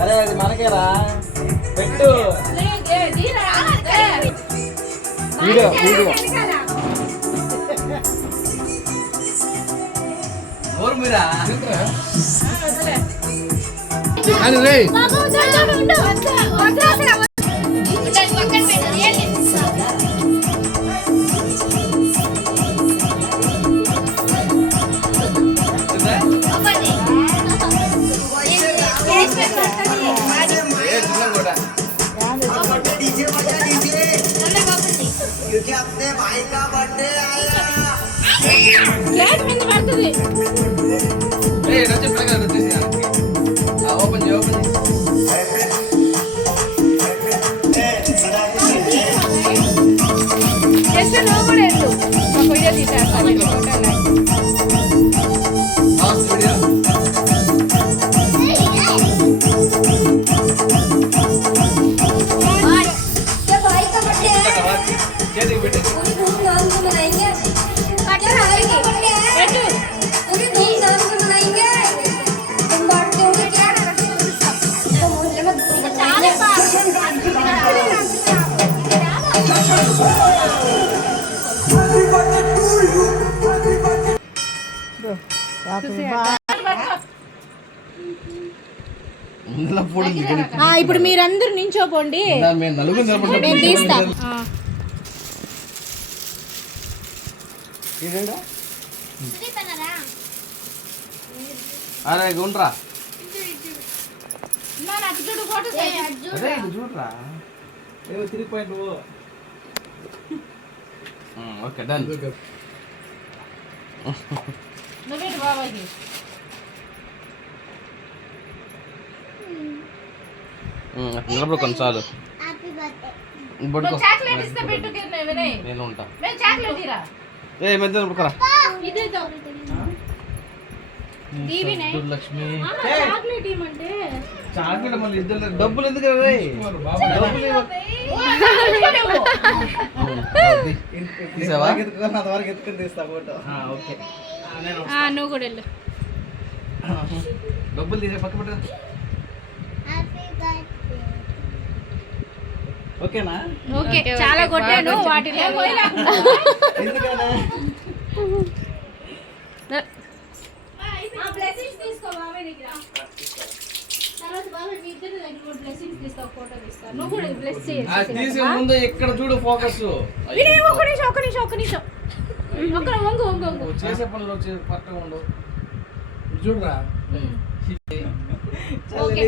అరే అది మనకేరా పెట్టు వీడియో వీడియో ఓర్ మీరా అని రే अपने भाई का बर्थडे आया केक में पड़तది ए रचे पड़ेगा रचे से ओपन जे ओपन ऐसे नो करे तो कोई ये दिखा खाली फोटो लाइक हां वीडियो ये भाई का बर्थडे है क्या देख बेटे पूरी धूमधाम से मनाएंगे काटे खाएंगे बेटू पूरी धूमधाम से मनाएंगे तुम बांटते होगे क्या तो मोहल्ले में चाले ఇప్పుడు మీరందరూ నించోపోండి నేను తీస్తా అరే గుండ్రా అదే చూడరా ఏవో తిరిగిపోయి నువ్వు ఓకే డన్ నువ్వేంటి బాబాకి నిలబడు కొన్నిసార్లు చాక్లెట్ ఇస్తే పెట్టు వినయ్ నేను ఉంటా నేను చాక్లెట్ ఇరా ఏ మధ్య నిలబడుకోరా ఇదేదో లక్ష్మి చాక్లెట్ ఇవ్వమంటే చాక్లెట్ మళ్ళీ ఇద్దరు డబ్బులు ఎందుకు రే తీసావా అంతవరకు ఎత్తుకొని తీస్తా ఫోటో ఓకే నువ్వు కూడా వెళ్ళు డబ్బులు తీసే పక్క పెట్ట ఓకేనా ఓకే చాలా కొట్టాను వాటిలో బ్లెస్సింగ్స్ తీసుకో బాబాయ్ దగ్గర తర్వాత బాబాయ్ మీ ఇద్దరి దగ్గర బ్లెస్సింగ్స్ తీస్తా ఫోటో తీస్తా నువ్వు కూడా బ్లెస్ చేయి తీసే ముందు ఇక్కడ చూడు ఫోకస్ వినే ఒక నిమిషం వంగు చేసే పనులు పక్కన ఉండు చూడురా ఓకే